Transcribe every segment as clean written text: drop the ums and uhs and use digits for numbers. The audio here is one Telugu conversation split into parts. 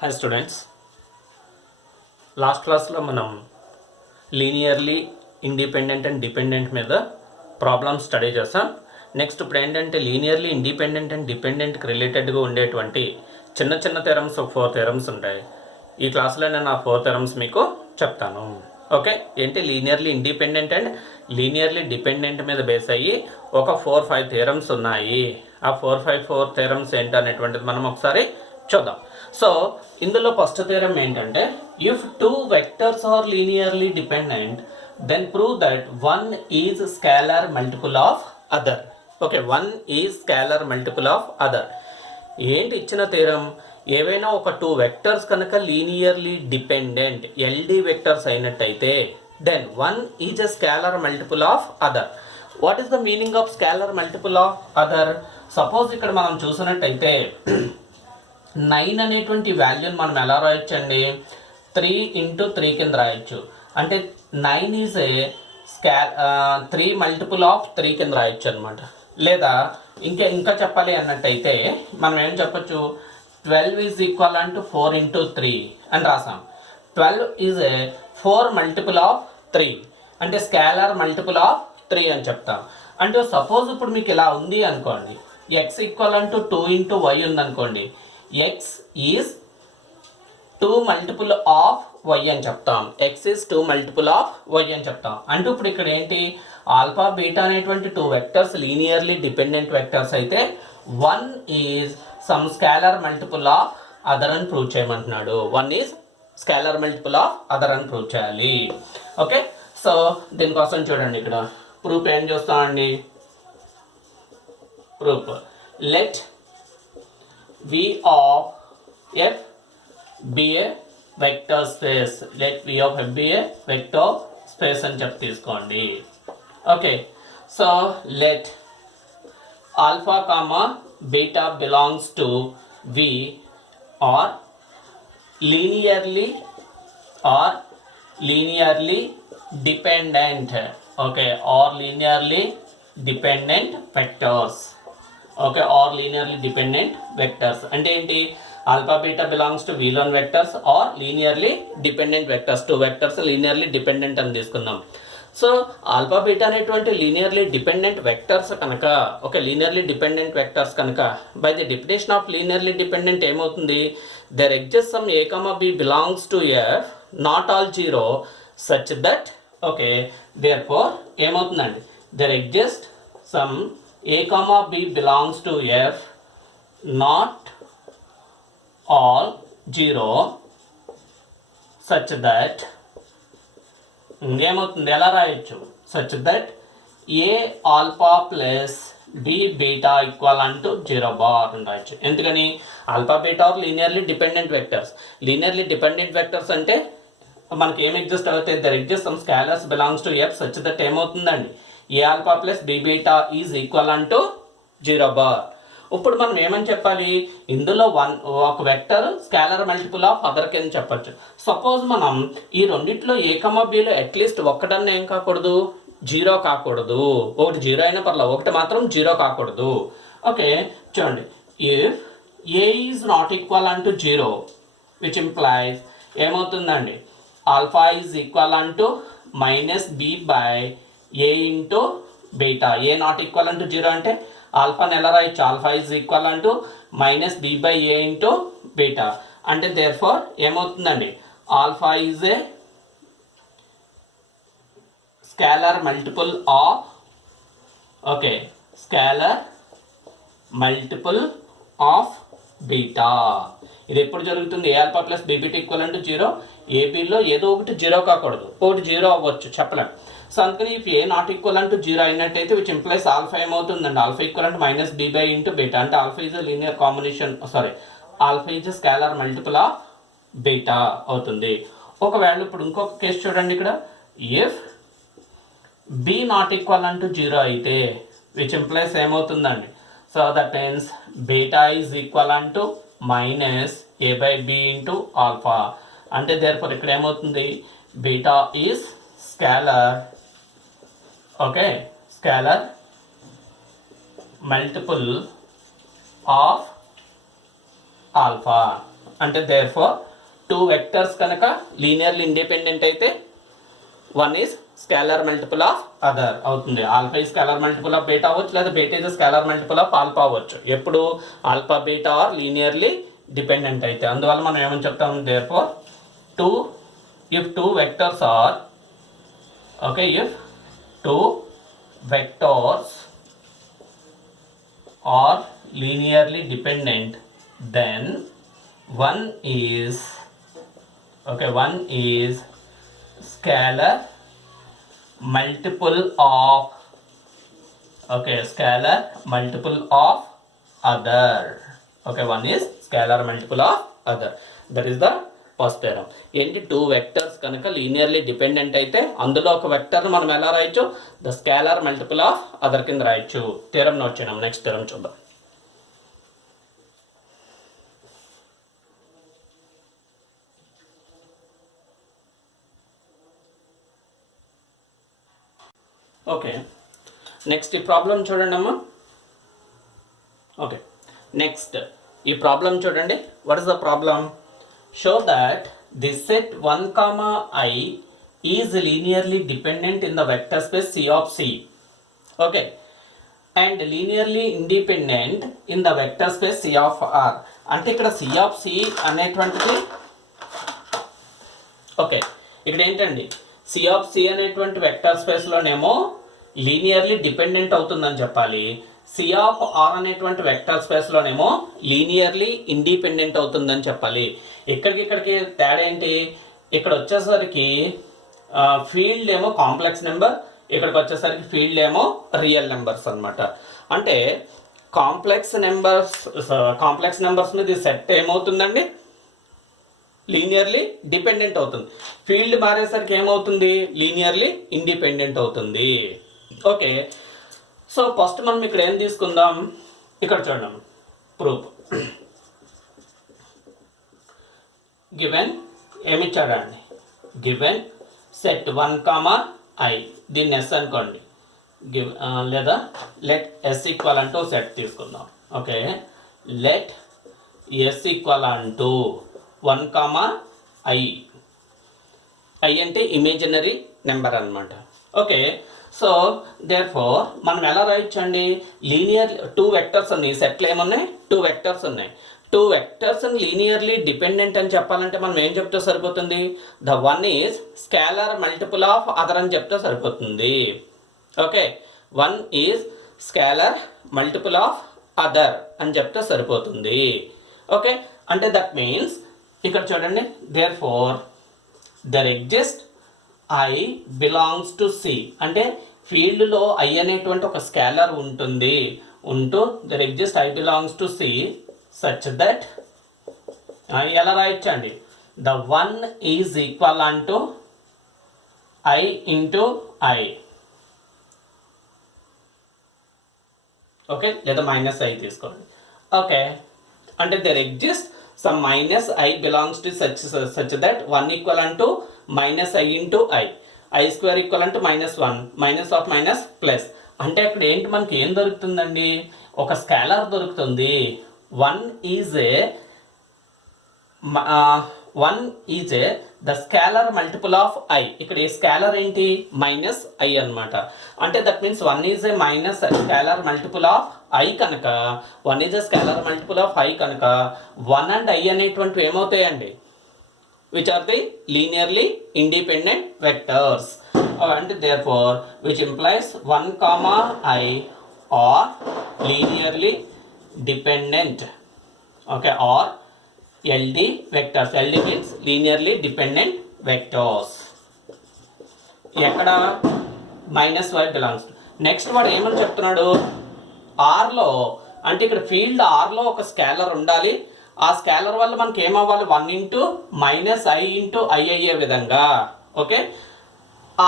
హాయ్ స్టూడెంట్స్, లాస్ట్ క్లాస్లో మనం లీనియర్లీ ఇండిపెండెంట్ అండ్ డిపెండెంట్ మీద ప్రాబ్లమ్స్ స్టడీ చేస్తాం. నెక్స్ట్ ఇప్పుడు ఏంటంటే లీనియర్లీ ఇండిపెండెంట్ అండ్ డిపెండెంట్కి రిలేటెడ్గా ఉండేటువంటి చిన్న చిన్న థెరమ్స్ 4 థెరమ్స్ ఉంటాయి. ఈ క్లాస్లో నేను ఆ 4 థెరమ్స్ మీకు చెప్తాను. ఓకే, ఏంటి linearly independent and linearly dependent మీద బేస్ అయ్యి ఒక 4-5 థెరమ్స్ ఉన్నాయి. ఆ 4 థెరమ్స్ ఏంటనేటువంటిది మనం ఒకసారి చూద్దాం. సో ఇందులో ఫస్ట్ థియరం ఏంటంటే, if 2 vectors are linearly dependent then prove that 1 is scalar multiple of other. Okay, 1 is scalar multiple of other. ఏంటి ఇచ్చిన థియరం? ఏవైనా ఒక 2 వెక్టర్స్ కనుక లీనియర్లీ డిపెండెంట్ ఎల్డి వెక్టర్స్ అయినట్టయితే then 1 is a scalar multiple of other. What is the meaning of scalar multiple of other? Suppose ఇక్కడ మనం చూసినట్టయితే 9 అనేటువంటి వాల్యూని మనం ఎలా రాయొచ్చండి? 3 × 3 కింద రాయొచ్చు. అంటే 9 ఈజ్ ఏ 3 మల్టిపుల్ ఆఫ్ 3 కింద రాయొచ్చు అనమాట. లేదా ఇంకా చెప్పాలి అన్నట్టయితే మనం ఏం చెప్పొచ్చు? 12 ఈజ్ ఈక్వల్ టు 4 × 3 అని రాసాం. 12 ఈజ్ ఏ 4 మల్టిపుల్ ఆఫ్ 3 అంటే స్కేలార్ మల్టిపుల్ ఆఫ్ 3 అని చెప్తాం. అంటే సపోజ్ ఇప్పుడు మీకు ఇలా ఉంది అనుకోండి, x ఈక్వల్ టు 2 × y ఉందనుకోండి, x is 2 multiple of y అని చెప్తాం. x is 2 multiple of y అని చెప్తాం. అంటే ఇప్పుడు ఇక్కడ ఏంటి? ఆల్ఫా బీటా అనేటువంటి 2 వెక్టర్స్ లీనియర్లీ డిపెండెంట్ వెక్టర్స్ అయితే 1 is some scalar multiple of other అని ప్రూవ్ చేయమంటున్నాడు. 1 is scalar multiple of other అని ప్రూవ్ చేయాలి. ఓకే, సో దీనికోసం చూడండి, ఇక్కడ ప్రూఫ్ ఏం చూస్తామండి? Proof let V of f be a vector space. Let V of f be a vector space అని చెప్పి తీసుకోండి. Okay, so let alpha comma beta belongs to V or linearly dependent. Okay, or linearly dependent vectors. Okay, are linearly dependent vectors అంటే ఏంటి? Alpha beta belongs to V1 vectors are linearly dependent vectors. 2 vectors linearly dependent అని తీసుకుందాం. సో ఆల్ఫా బీటా అనేటువంటి లీనియర్లీ డిపెండెంట్ వెక్టర్స్ కనుక, ఓకే, లీనియర్లీ డిపెండెంట్ వెక్టర్స్ కనుక by the definition of linearly dependent ఏమవుతుంది? There exist some a, b belongs to f not all 0 such that, okay, therefore ఏమవుతుందండి? There exist some a, b belongs to f not all 0 such that ఏమవుతుంది? ఎలా రాయొచ్చు? such that a alpha plus b beta equal to 0 bar అని రాయొచ్చు. ఎందుకని? Alpha beta are linearly dependent vectors. Linearly dependent vectors అంటే మనకి ఏం ఎగ్జిస్ట్ అవుతాయి? There exist some scalars belongs to f such that ఏమవుతుందండి? A alpha plus b beta is equal to 0 bar. ఇప్పుడు మనం ఏమని చెప్పాలి? ఇందులో ఒక vector scalar multiple of other కింద చెప్పచ్చు. సపోజ్ మనం ఈ రెండిట్లో ఏ, బిలో అట్లీస్ట్ ఒక్కటన్నా ఏం కాకూడదు? 0 కాకూడదు. ఒకటి 0 అయినా పర్లేదు, ఒకటి మాత్రం 0 కాకూడదు. ఓకే, చూడండి, if a is not equal to 0 which implies ఏమవుతుందండి? Alpha is equal to -b by a into beta. A not equal to 0 అంటే ఆల్ఫాని ఎలా రాయొచ్చు? Alpha is equal to -b by a into beta. అంటే దేర్ ఫోర్ ఏమవుతుందండి? Alpha is a scalar multiple of, okay, scalar multiple of beta. ఇది ఎప్పుడు జరుగుతుంది? A alpha plus b beta equal to 0. ఏబీలో ఏదో ఒకటి 0 కాకూడదు, ఒకటి 0 అవ్వచ్చు, చెప్పలేం. సో అందుకని if a not equal to 0 అయినట్టయితే విచ్ ఇంప్లైస్ ఆల్ఫా ఏమవుతుందండి? Alpha equal to -b by into beta. అంటే alpha is linear combination, sorry, alpha is scalar multiple of beta అవుతుంది. ఒకవేళ ఇప్పుడు ఇంకొక కేసు చూడండి, ఇక్కడ if b not equal to 0 అయితే విచ్ ఇంప్లైస్ ఏమవుతుందండి? So that means beta is equal to -a by b into alpha. అంటే దేర్ ఫోర్ ఇక్కడ ఏమవుతుంది? Beta is scalar, okay, scalar multiple of alpha. అంటే దేర్ ఫోర్ టూ వెక్టర్స్ కనుక లీనియర్లీ ఇండిపెండెంట్ అయితే one is scalar multiple of other అవుతుంది. Alpha is scalar multiple of beta అవ్వచ్చు, లేదా beta is scalar multiple of alpha అవ్వచ్చు. ఎప్పుడు alpha beta are linearly dependent అయితే. అందువల్ల మనం ఏమని చెప్తాం, therefore if two vectors are if two vectors are linearly dependent, then one is scalar multiple of other. One is scalar multiple of other. That is the first theorem. ఏంటి, టూ వెక్టర్స్ కనుక లీనియర్లీ డిపెండెంట్ అయితే అందులో ఒక వెక్టర్ని మనం ఎలా రాయొచ్చు, the scalar multiple of other కింద రాయొచ్చు. థీరం నోట్ చేయడం. నెక్స్ట్ థీరం చూద్దాం. ఓకే, నెక్స్ట్ ఈ ప్రాబ్లం చూడండి అమ్మా. ఓకే, నెక్స్ట్ ఈ ప్రాబ్లం చూడండి. What is the problem? Show that the set 1, I is linearly dependent in the vector space C of C. Okay. And linearly independent in the vector space C of R. అంటే ఇక్కడ C of C అనేటువంటిది ఓకే, ఇక్కడ ఏంటండి, C of C అనేటువంటి వెక్టర్ స్పేస్లోనేమో లీనియర్లీ డిపెండెంట్ అవుతుందని చెప్పాలి. C of R అనేటువంటి వెక్టర్ స్పేస్లోనేమో లీనియర్లీ ఇండిపెండెంట్ అవుతుందని చెప్పాలి. ఇక్కడికి తేడా ఏంటి, ఇక్కడ వచ్చేసరికి ఫీల్డ్ ఏమో కాంప్లెక్స్ నెంబర్, ఇక్కడికి వచ్చేసరికి ఫీల్డ్ ఏమో రియల్ నెంబర్స్ అనమాట. అంటే కాంప్లెక్స్ నెంబర్స్ మీద సెట్ ఏమవుతుందండి, లీనియర్లీ డిపెండెంట్ అవుతుంది. ఫీల్డ్ మారేసరికి ఏమవుతుంది, లీనియర్లీ ఇండిపెండెంట్ అవుతుంది. ఓకే, సో ఫస్ట్ మనం ఇక్కడ ఏం తీసుకుందాం, ఇక్కడ చూడండి ప్రూఫ్. గివెన్ ఏమి ఇచ్చాడండి, గివెన్ సెట్ 1, I, దీన్ని ఎస్ అనుకోండి, లేదా లెట్ ఎస్ ఈక్వల్ అంటూ సెట్ తీసుకుందాం. ఓకే, లెట్ ఎస్ ఈక్వల్ అంటూ 1, I అంటే ఇమేజినరీ నెంబర్ అనమాట. ఓకే, సో దేర్ ఫోర్ మనం ఎలా రాయొచ్చండి, లీనియర్ టూ వెక్టర్స్ ఉన్నాయి, సెట్లు ఏమున్నాయి, టూ వెక్టర్స్ ఉన్నాయి. టూ వెక్టర్స్ లీనియర్లీ డిపెండెంట్ అని చెప్పాలంటే మనం ఏం చెప్తే సరిపోతుంది, the one is scalar multiple of other అని చెప్తే సరిపోతుంది. Okay, one is scalar multiple of other అని చెప్తే సరిపోతుంది. ఓకే, అంటే దట్ మీన్స్ ఇక్కడ చూడండి, therefore there exist I belongs to C. అంటే ఫీల్డ్లో I అనేటువంటి ఒక స్కేలర్ ఉంటూ there exist I belongs to C such that ఎలా రాయొచ్చండి, ద వన్ ఈజ్ ఈక్వల్ అంటూ I into I. ఓకే, లేదా -I తీసుకోండి. ఓకే, అంటే there exist some minus I belongs to such that 1 equal unto minus I into I square equal unto -1, minus of minus plus. అంటే అక్కడ ఏంటి, మనకి ఏం దొరుకుతుందండి, ఒక స్కేలార్ దొరుకుతుంది. 1 is the scalar multiple of I. ఇక్కడ ఏ స్కేలార్ ఏంటి, -I అనమాట. అంటే that means 1 is a minus scalar multiple of I కనుక 1 is a scalar multiple of I కనుక 1 అండ్ I అనేటువంటివి ఏమవుతాయండి, which are the linearly independent vectors. అంటే therefore which implies 1, I are linearly dependent. Okay, are LD vectors. LD means linearly dependent vectors. ఎక్కడ -y belongs to. నెక్స్ట్ వాడు ఏమని చెప్తున్నాడు, ఆర్లో అంటే ఇక్కడ ఫీల్డ్ ఆర్లో ఒక స్కేలర్ ఉండాలి. ఆ స్కేలర్ వల్ల మనకి ఏమవ్వాలి, 1 into -I into I అయ్యే విధంగా. ఓకే,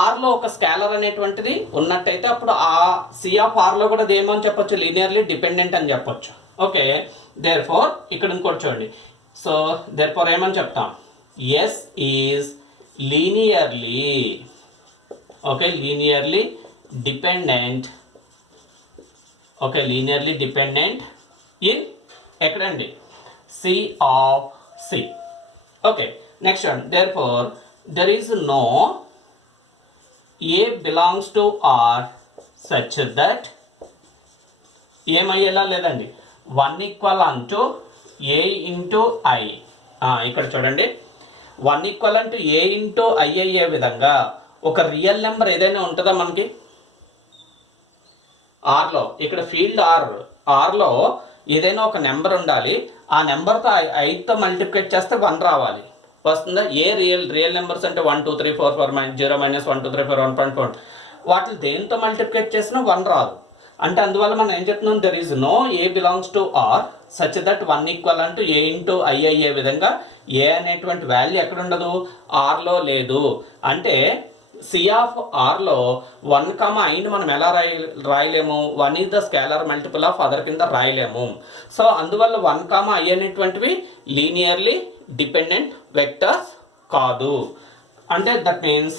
ఆర్లో ఒక స్కేలర్ అనేటువంటిది ఉన్నట్టయితే అప్పుడు ఆ సి ఆఫ్ ఆర్లో కూడా ఏమని చెప్పొచ్చు, లీనియర్లీ డిపెండెంట్ అని చెప్పొచ్చు. ఓకే, దేర్ ఫోర్ ఇక్కడ ఇంకోటి చూడండి. సో దేర్ ఫోర్ ఏమని చెప్తాం, S is linearly linearly dependent. Linearly dependent in ఎక్కడండి, C of C. Okay, next one. Therefore, there is no A belongs to R such that ఏమయ్యేలా లేదండి 1 ఈక్వల్ అంటూ A ఇంటూ I. ఇక్కడ చూడండి 1 ఈక్వల్ అంటూ A ఇంటూ I అయ్యే విధంగా ఒక రియల్ నెంబర్ ఏదైనా ఉంటుందా మనకి ఆర్లో? ఇక్కడ ఫీల్డ్ ఆర్లో ఏదైనా ఒక నెంబర్ ఉండాలి. ఆ నెంబర్తో 5తో మల్టిప్లికేట్ చేస్తే 1 రావాలి. వస్తుందా? ఏ రియల్ నెంబర్స్ అంటే 1 2 3 4 4 0 -1 2 3 4 1.4 వాటిని దేంతో మల్టిప్లికేట్ చేసినా 1 రాదు. అంటే అందువల్ల మనం ఏం చెప్తున్నాం, there is no a belongs to R such that 1 equal అంటూ ఏ ఇంటూ ఐ అయ్యే విధంగా ఏ అనేటువంటి వాల్యూ ఎక్కడ ఉండదు, ఆర్లో లేదు. అంటే సి ఆఫ్ ఆర్లో 1, ఐని మనం ఎలా రాయలేము, 1 is the scalar multiple of other కింద రాయలేము. సో అందువల్ల 1, ఐ అనేటువంటివి లీనియర్లీ డిపెండెంట్ వెక్టర్స్ కాదు. అంటే దట్ మీన్స్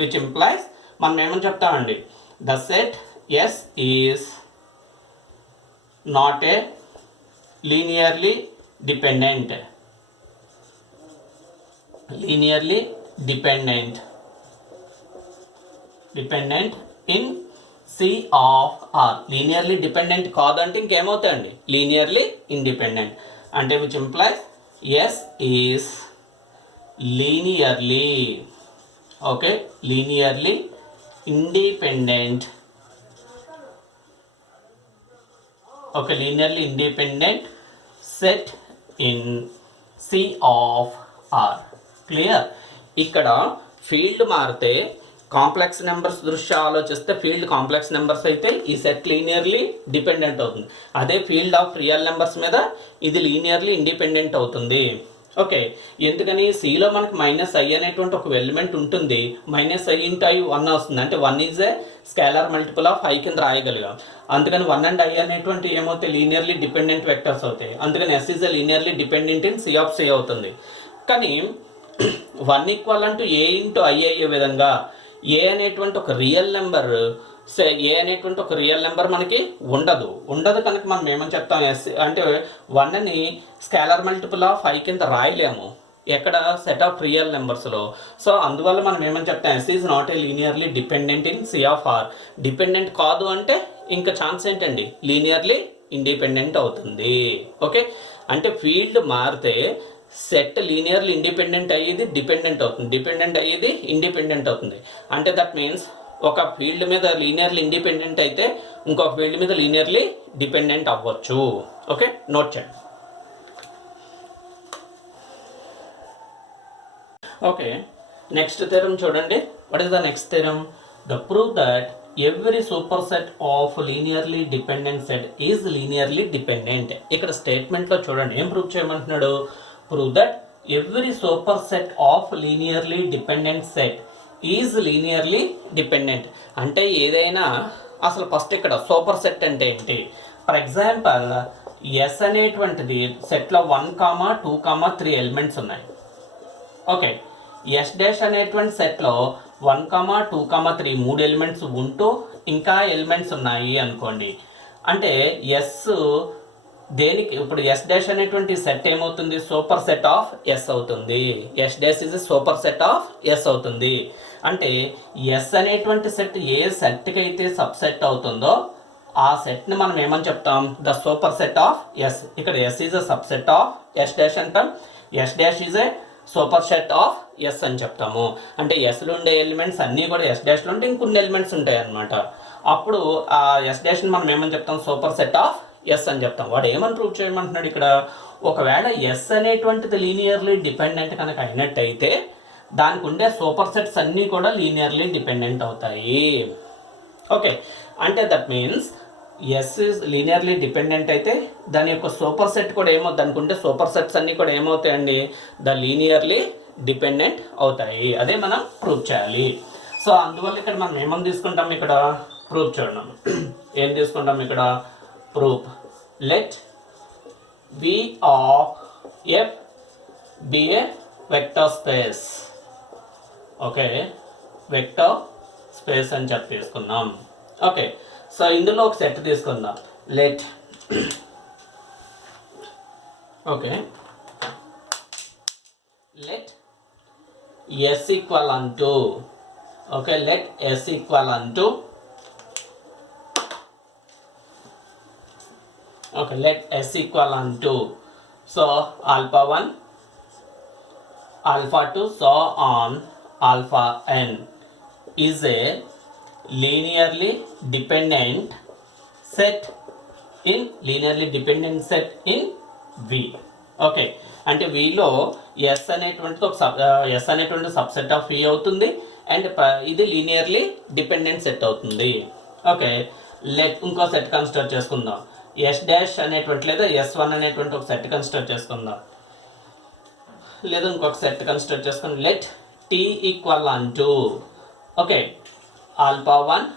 విచ్ ఇంప్లైస్ మనం ఏమని చెప్తామండి, the set S is not a linearly dependent in C of R. Linearly dependent కాదు అంటే ఇంకేమవుతాయండి, లీనియర్లీ ఇండిపెండెంట్. అంటే which implies S is linearly independent. ఒక linearly independent set in C of R. Clear? ఇక్కడ ఫీల్డ్ మారితే కాంప్లెక్స్ నెంబర్స్ దృష్ట్యా ఆలోచిస్తే ఫీల్డ్ కాంప్లెక్స్ నెంబర్స్ అయితే ఈ సెట్ లీనియర్లీ డిపెండెంట్ అవుతుంది. అదే ఫీల్డ్ ఆఫ్ రియల్ నెంబర్స్ మీద ఇది లీనియర్లీ ఇండిపెండెంట్ అవుతుంది. ఓకే, ఎందుకని సిలో మనకి -i అనేటువంటి ఒక ఎలిమెంట్ ఉంటుంది. -i ఇంటూ i 1 వస్తుంది. అంటే 1 is a scalar multiple of i కింద రాయగలిగాం. అందుకని 1 అండ్ i అనేటువంటి ఏమవుతాయి, లీనియర్లీ డిపెండెంట్ వెక్టర్స్ అవుతాయి. అందుకని S is a linearly dependent in C of C అవుతుంది. కానీ 1 ఈక్వల్ అంటూ A ఇంటూ I అయ్యే విధంగా ఏ అనేటువంటి ఒక రియల్ నెంబర్ మనకి ఉండదు కనుక మనం ఏమని చెప్తాం, ఎస్ అంటే 1ని స్కేలర్ మల్టిపుల్ ఆఫ్ I కింద రాయలేము ఎక్కడ, సెట్ ఆఫ్ రియల్ నెంబర్స్లో. సో అందువల్ల మనం ఏమని చెప్తాం, S is not a linearly dependent in C of R. Dependent కాదు అంటే ఇంకా ఛాన్స్ ఏంటండి, లీనియర్లీ ఇండిపెండెంట్ అవుతుంది. ఓకే, అంటే ఫీల్డ్ మారితే సెట్ లీనియర్లీ ఇండిపెండెంట్ అయ్యేది డిపెండెంట్ అవుతుంది, డిపెండెంట్ అయ్యేది ఇండిపెండెంట్ అవుతుంది. అంటే దట్ మీన్స్ ఒక ఫీల్డ్ మీద లీనియర్లీ ఇండిపెండెంట్ అయితే ఇంకొక ఫీల్డ్ మీద లీనియర్లీ డిపెండెంట్ అవ్వచ్చు. ఓకే, నోట్ చేయండి. ఓకే, నెక్స్ట్ థియరం చూడండి. What is the next theorem? The prove that every super set of linearly dependent set is linearly dependent. ఇక్కడ స్టేట్మెంట్లో చూడండి ఏం ప్రూవ్ చేయమంటున్నాడు, prove that every super set of linearly dependent set is linearly dependent. అంటే ఏదైనా అసలు ఫస్ట్ ఇక్కడ సూపర్ సెట్ అంటే ఏంటి? ఫర్ ఎగ్జాంపుల్ ఎస్ అనేటువంటిది సెట్లో 1, 2, 3 ఎలిమెంట్స్ ఉన్నాయి. ఓకే, ఎస్ డాష్ అనేటువంటి సెట్లో 1, 2, 3 3 ఎలిమెంట్స్ ఉంటూ ఇంకా ఎలిమెంట్స్ ఉన్నాయి అనుకోండి. అంటే ఎస్ దేనికి ఇప్పుడు ఎస్ డాష్ అనేటువంటి సెట్ ఏమవుతుంది, సూపర్ సెట్ ఆఫ్ ఎస్ అవుతుంది. S dash is super set of S అవుతుంది. అంటే ఎస్ అనేటువంటి సెట్ ఏ సెట్కి అయితే సబ్సెట్ అవుతుందో ఆ సెట్ని మనం ఏమని చెప్తాం, the super set of S. ఇక్కడ S is a subset of S dash అంటాం, S dash is a super set of S అని చెప్తాము. అంటే ఎస్లో ఉండే ఎలిమెంట్స్ అన్నీ కూడా ఎస్ డాష్లో ఉంటే ఇంకొన్ని ఎలిమెంట్స్ ఉంటాయి అన్నమాట. అప్పుడు ఆ ఎస్ డాష్ని మనం ఏమని చెప్తాం, సూపర్ సెట్ ఆఫ్ ఎస్ అని చెప్తాం. వాడు ఏమని ప్రూవ్ చేయమంటున్నాడు ఇక్కడ, ఒకవేళ ఎస్ అనేటువంటిది లీనియర్లీ డిపెండెంట్ కనుక అయినట్టయితే దానికి ఉండే సూపర్ సెట్స్ అన్నీ కూడా లీనియర్లీ డిపెండెంట్ అవుతాయి. ఓకే, అంటే that means S is linearly dependent అయితే దాని యొక్క సూపర్ సెట్ కూడా దానికి ఉండే సూపర్ సెట్స్ అన్నీ కూడా ఏమవుతాయండి, ద లీనియర్లీ డిపెండెంట్ అవుతాయి. అదే మనం ప్రూవ్ చేయాలి. సో అందువల్ల ఇక్కడ మనం ఏమని తీసుకుంటాం, ఇక్కడ ప్రూఫ్ చూడడం ఏం తీసుకుంటాం, ఇక్కడ proof let V of F be a vector space. Okay, vector space అని చెప్పి తీసుకున్నాం. ఓకే, సో ఇందులో ఒక సెట్ తీసుకుందాం. Let okay let s equal to, okay, let s equal to, okay, let s equal to, so alpha 1, alpha 2, so on alpha n is a linearly dependent set in V. Okay, అంటే వీలో ఎస్ అనేటువంటిది ఒక ఎస్ అనేటువంటి సబ్సెట్ ఆఫ్ వి అవుతుంది అండ్ ఇది లీనియర్లీ డిపెండెంట్ సెట్ అవుతుంది. ఓకే, ఇంకో సెట్ కన్సిడర్ చేసుకుందాం. ఎస్ డాష్ అనేటువంటి లేదా S1 అనేటువంటి ఒక సెట్ కన్సిడర్ చేసుకుందాం, లేదా ఇంకొక సెట్ కన్సిడర్ చేసుకుందాం. Let T equal to, okay, alpha 1,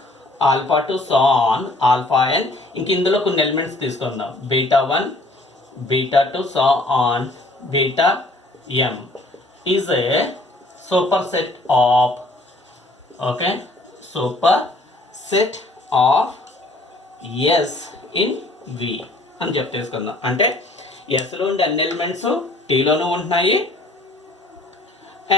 alpha 2, so on alpha n. ఇంక ఇందులో కొన్ని ఎలిమెంట్స్ తీసుకుందాం. Beta 1, beta 2, so on beta m is a superset of, okay, superset of s in v అని చెప్పేసుకుందాం. అంటే ఎస్లో ఉండే అన్ని ఎలిమెంట్స్ టీలోనూ ఉంటున్నాయి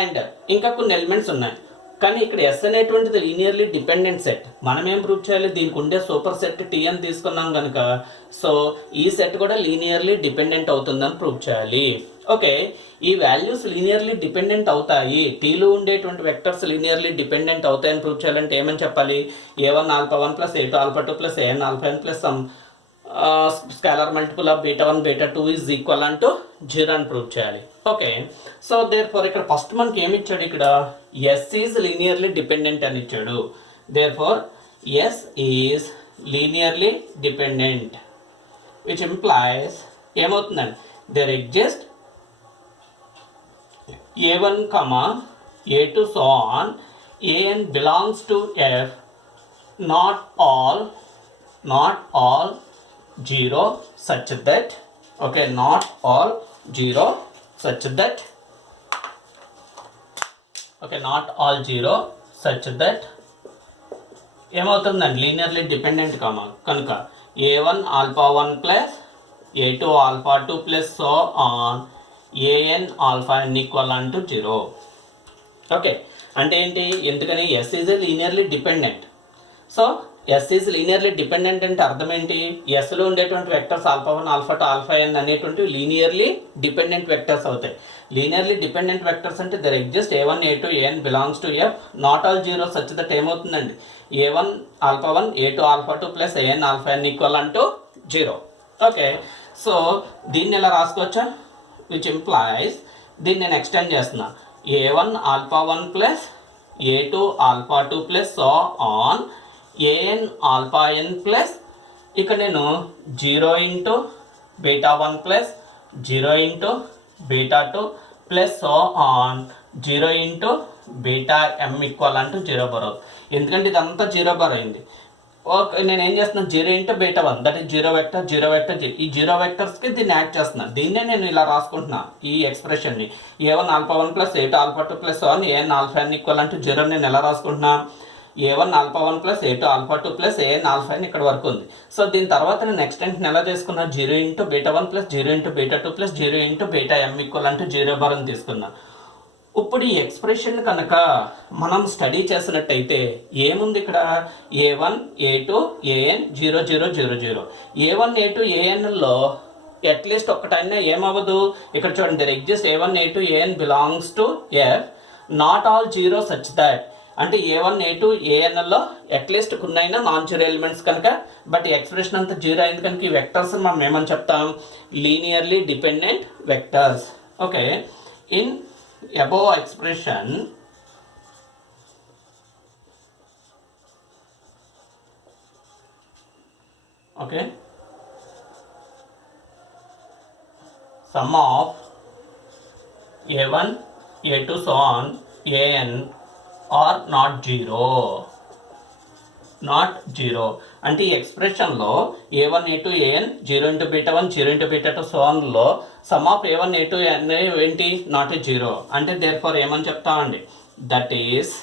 అండ్ ఇంకా కొన్ని ఎలిమెంట్స్ ఉన్నాయి. కానీ ఇక్కడ ఎస్ అనేటువంటిది లీనియర్లీ డిపెండెంట్ సెట్. మనం ఏం ప్రూవ్ చేయాలి, దీనికి ఉండే సూపర్ సెట్ టీ అని తీసుకున్నాం కనుక సో ఈ సెట్ కూడా లీనియర్లీ డిపెండెంట్ అవుతుందని ప్రూవ్ చేయాలి. ఓకే, ఈ వాల్యూస్ లీనియర్లీ డిపెండెంట్ అవుతాయి, టీలో ఉండేటువంటి వెక్టర్స్ లీనియర్లీ డిపెండెంట్ అవుతాయని ప్రూవ్ చేయాలంటే ఏమని చెప్పాలి, a1 alpha 1 plus a2 alpha 2 plus an alpha n plus some scalar multiple of beta 1 beta 2 is equal to 0 అని ప్రూవ్ చేయాలి. ఓకే, సో దేర్ ఫార్ ఇక్కడ ఫస్ట్ మనకి ఏమి ఇచ్చాడు, ఇక్కడ ఎస్ ఈజ్ లీనియర్లీ డిపెండెంట్ అని ఇచ్చాడు. Therefore S is linearly dependent which implies ఏమవుతుందండి, there exist a1, a2, so on an belongs to f, not all 0 such that, okay, not all 0 such that, okay, not all 0 such that ఏమవుతుందండి, లీనియర్లీ డిపెండెంట్ కనుక a1 alpha 1 plus a2 alpha 2 plus so on an alpha n equal to 0. Okay, అంటే ఏంటి, ఎందుకని S is a linearly dependent. So S is linearly dependent అంటే అర్థం ఏంటి, ఎస్లో ఉండేటువంటి vectors alpha 1 alpha 2 alpha n అనేటువంటివి లీనియర్లీ డిపెండెంట్ వెక్టర్స్ అవుతాయి. లీనియర్లీ డిపెండెంట్ వెక్టర్స్ అంటే there exist a1 a2 an belongs to f, not all 0 such that ఏమవుతుందండి, a1 alpha 1 a2 alpha 2 plus an alpha n equal to 0. Okay, so దీన్ని ఎలా రాసుకోవచ్చా, విచ్ ఇంప్లాయిస్, దీన్ని నేను ఎక్స్టెండ్ చేస్తున్నా, a1 alpha 1 plus a2 alpha 2 plus so on an alpha n plus ఇక్కడ నేను 0 into beta 1 plus 0 into beta 2 plus so on 0 into beta m equal to 0 బర్. ఎందుకంటే ఇదంతా 0 బర్ అయింది. ఓకే, నేను ఏం చేస్తున్నాను, 0 into beta 1 that is 0 vector 0 vector, ఈ 0 వెక్టర్స్కి దీన్ని యాడ్ చేస్తున్నాను. దీన్నే నేను ఇలా రాసుకుంటున్నా, ఈ ఎక్స్ప్రెషన్ని a1 alpha 1 plus a2 alpha 2 plus on an alpha n equal to 0 నేను ఎలా రాసుకుంటున్నా, a1 alpha 1 plus a2 alpha 2 plus an alpha n ఇక్కడ వరకు ఉంది. సో దీని తర్వాత నేను ఎక్స్టెన్షన్ ఎలా చేసుకున్నా, 0 into beta 1 plus 0 into beta 2 plus 0 into beta m equal to 0 బర్ అని తీసుకున్నా. ఇప్పుడు ఈ ఎక్స్ప్రెషన్ కనుక మనం స్టడీ చేసినట్టయితే ఏముంది ఇక్కడ, a1 a2 an 0 0 0 0, a1 a2 anలో అట్లీస్ట్ ఒక్కటైనా ఏమవ్వదు. ఇక్కడ చూడండి, there exist a1 a2 an belongs to f, not all 0 such that, అంటే a1 a2 anలో అట్లీస్ట్ కొన్నైనా నాన్ జీరో ఎలిమెంట్స్ కనుక, బట్ ఈ ఎక్స్ప్రెషన్ అంతా 0 అయింది కనుక ఈ వెక్టర్స్ మనం ఏమని చెప్తాం, linearly dependent vectors. Okay, in above expression okay, sum of a1 a2 so on an are not 0 అంటే ఈ ఎక్స్ప్రెషన్లో a1 a2 an 0 into beta 1 0 into beta 2 so ఆన్లో సమ్ ఆఫ్ a1 a2 అనేవి ఏంటి, నాట్ 0. అంటే దేర్ ఫార్ ఏమని చెప్తామండి, that is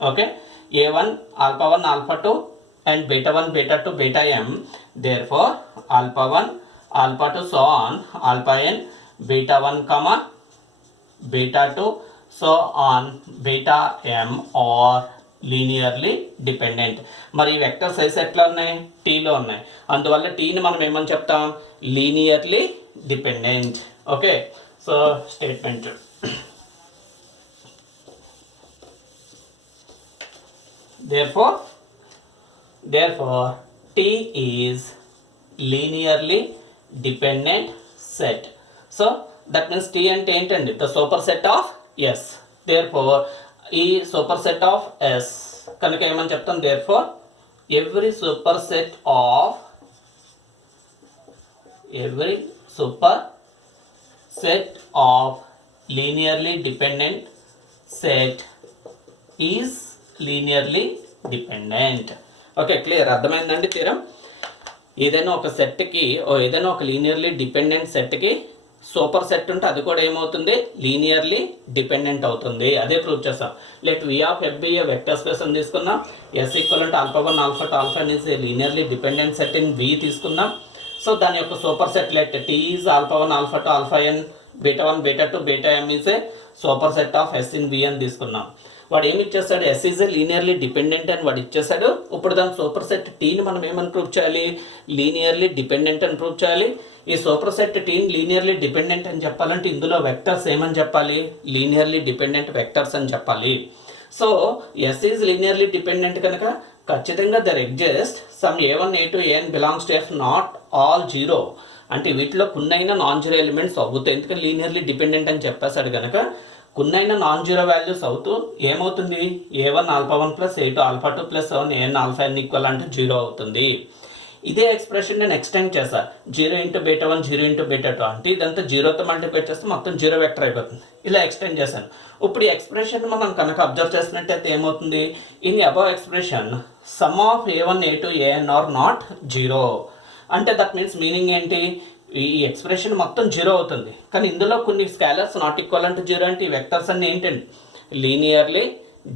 okay, a1 alpha 1 alpha 2 and beta 1 beta 2 beta m, therefore alpha 1 alpha 2 so on alpha n beta 1 comma beta 2, so on beta m or linearly dependent. మరి ఈ వెక్టర్ సైజ్ ఎట్లా ఉన్నాయి, టీలో ఉన్నాయి, అందువల్ల టీని మనం ఏమని చెప్తాం, linearly dependent. Okay, so statement therefore T is linearly dependent set. So that means T అంటే ఏంటండి, the superset of S. therefore ఈ superset of S కనుక ఏమని చెప్తాం, therefore every superset of linearly dependent set is linearly dependent. Okay, clear, అర్థమైందండి థీరం. ఏదైనా ఒక సెట్కి, ఏదైనా ఒక లీనియర్లీ డిపెండెంట్ సెట్కి సూపర్ సెట్ ఉంటే అది కూడా ఏమవుతుంది, లీనియర్లీ డిపెండెంట్ అవుతుంది. అదే ప్రూవ్ చేస్తాం. Let V of F be a vector space అని తీసుకున్నాం. S equal alpha 1 alpha 2 alpha is a linearly dependent set in V తీసుకున్నాం. సో దాని యొక్క super set let T is alpha 1 alpha 2 alpha N beta 1 beta 2 beta M is a super set of S in V అని తీసుకున్నాం. వాడు ఏమి ఇచ్చేస్తాడు, S is a linearly dependent అని వాడు ఇచ్చేసాడు. ఇప్పుడు దాని సూపర్ సెట్ టీని మనం ఏమని ప్రూవ్ చేయాలి, లీనియర్లీ డిపెండెంట్ అని ప్రూవ్ చేయాలి. ఈ సూపర్ సెట్ టీని లీనియర్లీ డిపెండెంట్ అని చెప్పాలంటే ఇందులో వెక్టర్స్ ఏమని చెప్పాలి, లీనియర్లీ డిపెండెంట్ వెక్టర్స్ అని చెప్పాలి. So S is linearly dependent కనుక ఖచ్చితంగా there exist some a1 a2 an belongs to F not all zero. అంటే వీటిలో కొన్నైనా నాన్ జీరో ఎలిమెంట్స్ అవుతాయి, ఎందుకంటే లీనియర్లీ డిపెండెంట్ అని చెప్పేశాడు కనుక కొన్నైనా నాన్ జీరో వాల్యూస్ అవుతూ ఏమవుతుంది, a1 alpha 1 plus a2 alpha 2 plus 7 an alpha n equal అంటే 0 అవుతుంది. ఇదే ఎక్స్ప్రెషన్ నేను ఎక్స్టెండ్ చేస్తాను, 0 ఇంటూ బీటా 1 0 ఇంటూ బీటా 2 అంటే ఇదంతా 0తో మల్టిప్లై చేస్తే మొత్తం 0 వెక్టర్ అయిపోతుంది. ఇలా ఎక్స్టెండ్ చేశాను. ఇప్పుడు ఈ ఎక్స్ప్రెషన్ మనం కనుక అబ్జర్వ్ చేసినట్టయితే ఏమవుతుంది, in above expression some of a1 a2 an are not 0. అంటే దట్ మీన్స్ మీనింగ్ ఏంటి, ఈ ఎక్స్ప్రెషన్ మొత్తం 0 అవుతుంది, కానీ ఇందులో కొన్ని స్కేలర్స్ నాట్ ఈక్వల్ అంటే 0 అంటే ఈ వెక్టర్స్ అన్ని ఏంటండి, లీనియర్లీ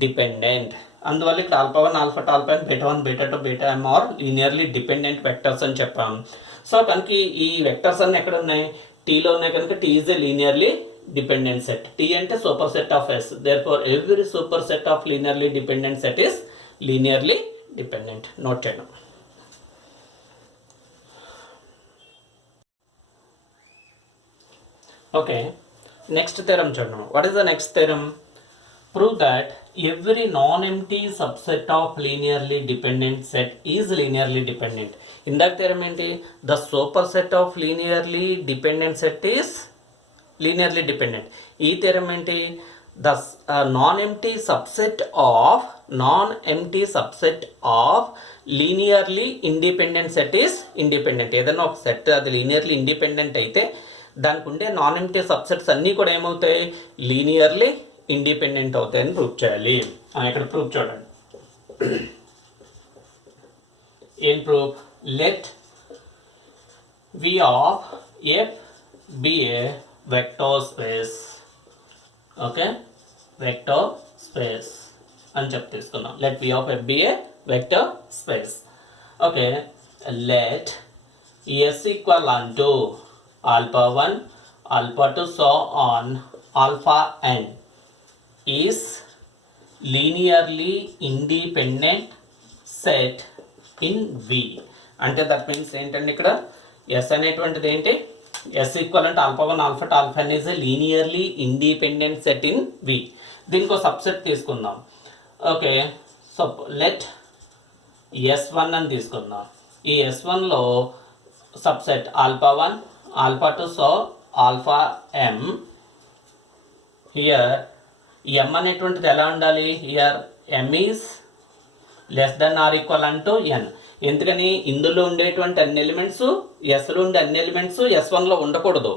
డిపెండెంట్. అందువల్ల ఇక్కడ alpha 1 alpha 2 alpha beta 1 beta 2 beta M R linearly dependent vectors అని చెప్పాం. సో కనుక ఈ వెక్టర్స్ అన్ని ఎక్కడ ఉన్నాయి, టీలో ఉన్నాయి కనుక T is a linearly dependent set. T అంటే super set of S. Therefore every super set of linearly dependent set is linearly dependent. Note చేయడం. Okay, next theorem చూడండి. What is the next theorem? Prove that every non-empty subset of linearly dependent set is linearly dependent. ఇందాక theorem ఏంటి, the superset of linearly dependent set is linearly dependent. ఈ theorem ఏంటి, the non-empty subset of linearly independent set is independent. ఏదైనా ఒక సెట్ అది లీనియర్లీ ఇండిపెండెంట్ అయితే దానికి ఉండే నాన్ ఎంప్టీ సబ్సెట్స్ అన్నీ కూడా ఏమవుతాయి, లీనియర్లీ ఇండిపెండెంట్ అవుతాయని ప్రూవ్ చేయాలి. ఇక్కడ ప్రూఫ్ చూడండి. ఏం proof, let V of F be a vector space. Okay, vector space అని చెప్పి తీసుకున్నాం. Let V of F be a vector space. Okay, let S equal అంటూ alpha 1 alpha 2 so on alpha n is linearly independent set in V. అంటే దట్ మీన్స్ ఏంటంటే ఇక్కడ ఎస్ అనేటువంటిది ఏంటి, ఎస్ ఈక్వల్ అంటే alpha 1 alpha 2 alpha n is a linearly independent set in V. దీనికి సబ్సెట్ తీసుకుందాం. ఓకే, సో లెట్ S1 అని తీసుకుందాం. ఈ S1లో subset alpha 1 alpha 2 so alpha m. here m అనేటువంటిది ఎలా ఉండాలి, here m is less than or equal to n. ఎందుకని ఇందులో ఉండేటువంటి అన్ని ఎలిమెంట్స్ ఎస్లో ఉండే అన్ని ఎలిమెంట్స్ S1లో ఉండకూడదు.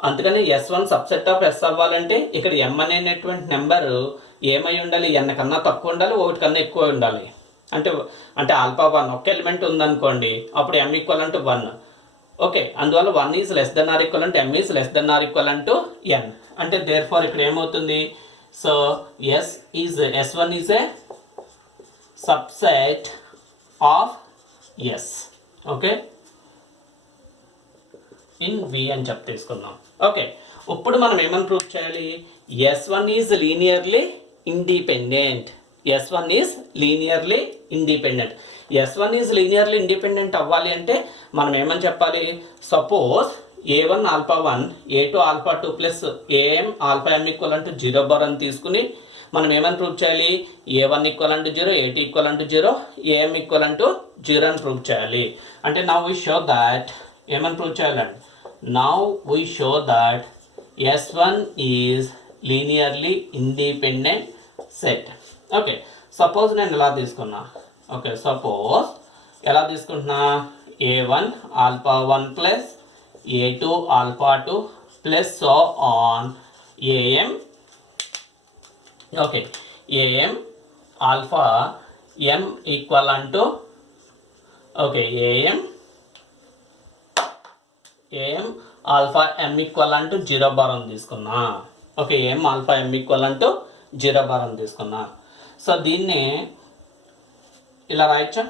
అందుకని S1 సబ్సెట్ ఆఫ్ S అవ్వాలంటే ఇక్కడ m అనేటువంటి నెంబర్ ఏమై ఉండాలి, n కన్నా తక్కువ ఉండాలి, 1 కన్నా ఎక్కువ ఉండాలి. అంటే ఆల్ఫా 1 ఒక ఎలిమెంట్ ఉందనుకోండి, అప్పుడు m ఈక్వల్ టు 1. ఓకే, అందువల్ల 1 is less than or equal అంటే m is less than or equal to n. అంటే దేర్ ఫార్ ఇక్కడ ఏమవుతుంది, so S1 is a subset of S. Okay, in V అని చెప్పి తీసుకుందాం. ఓకే, ఇప్పుడు మనం ఏమని ప్రూవ్ చేయాలి? S1 is linearly independent. S1 is linearly independent. S1 is linearly independent అవ్వాలి అంటే మనం ఏమని చెప్పాలి? Suppose A1 alpha 1 A2 alpha 2 plus AM alpha M equal to 0 bar అని తీసుకుని మనం ఏమని ప్రూవ్ చేయాలి? A1 equal to 0, A2 equal to 0, AM equal to 0 అని ప్రూవ్ చేయాలి. అంటే నౌ వీ షో దాట్ ఏమని ప్రూవ్ చేయాలండి? Now we show that S1 is linearly independent set. Okay, suppose నేను ఇలా తీసుకున్నా. ఓకే, సపోజ్ ఎలా తీసుకుంటున్నా? A1 alpha 1 plus A2 alpha 2 plus so on AM. Okay, AM alpha M equal to okay AM alpha M equal to 0 bar అని తీసుకున్నా. Okay, AM alpha M equal to 0 bar అని తీసుకున్నా. సో దీన్ని ఇలా రాయొచ్చా?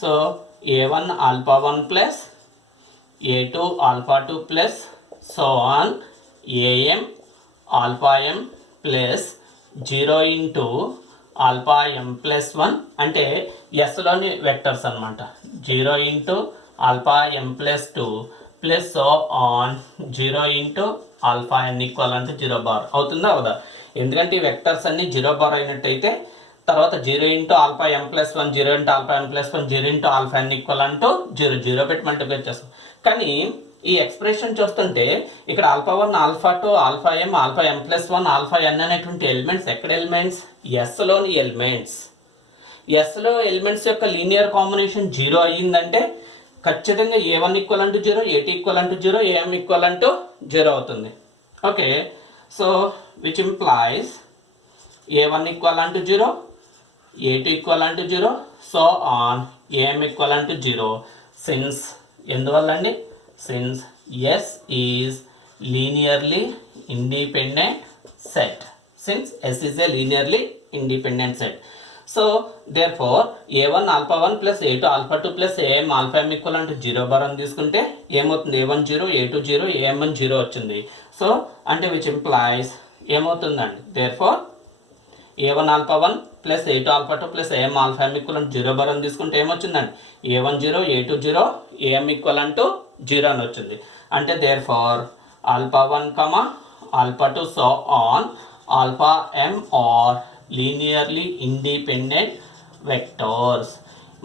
So A1 alpha 1 plus A2 alpha 2 plus so on AM alpha M plus 0 into alpha M plus 1 అంటే ఎస్లోని వెక్టర్స్ అనమాట. 0 into alpha M plus 2 plus so on 0 into alpha N equal to 0 bar అవుతుందా అవదా? ఎందుకంటే ఈ వెక్టర్స్ అన్ని 0 బార్ అయినట్టయితే తర్వాత 0 into alpha M plus 1, 0 into alpha M plus 1, 0 into alpha N equal to 0, 0 పెట్టి మల్టిప్లై చేస్తాం. కానీ ఈ ఎక్స్ప్రెషన్ చూస్తుంటే ఇక్కడ alpha 1, alpha 2, alpha M, alpha M plus 1, alpha N అనేటువంటి ఎలిమెంట్స్ ఎక్కడ ఎలిమెంట్స్? ఎస్లోని ఎలిమెంట్స్. ఎస్లో ఎలిమెంట్స్ యొక్క లీనియర్ కాంబినేషన్ 0 అయ్యిందంటే ఖచ్చితంగా A1 equal to 0, A2 equal to 0, AM equal to 0 అవుతుంది. Okay, so which implies A1 equal to 0, A2 equal to 0, so on AM equal to 0. Since ఎందువల్ల అండి? Since S is linearly independent set. Since S is a linearly independent set. So therefore A1 alpha 1 plus A2 alpha 2 plus AM alpha M equal to 0 bar అని తీసుకుంటే ఏమవుతుంది? A1 0, A2 0, AM 0 వచ్చింది. సో అంటే విచ్ ఇంప్లాయిస్ ఏమవుతుందండి? therefore A1 alpha 1 plus A2 alpha 2 plus AM alpha M equal to 0 bar అని తీసుకుంటే ఏమొచ్చిందండి? A1 0, A2 0, AM equal to 0 అని వచ్చింది. అంటే therefore alpha 1, alpha 2 so on alpha M are linearly independent vectors.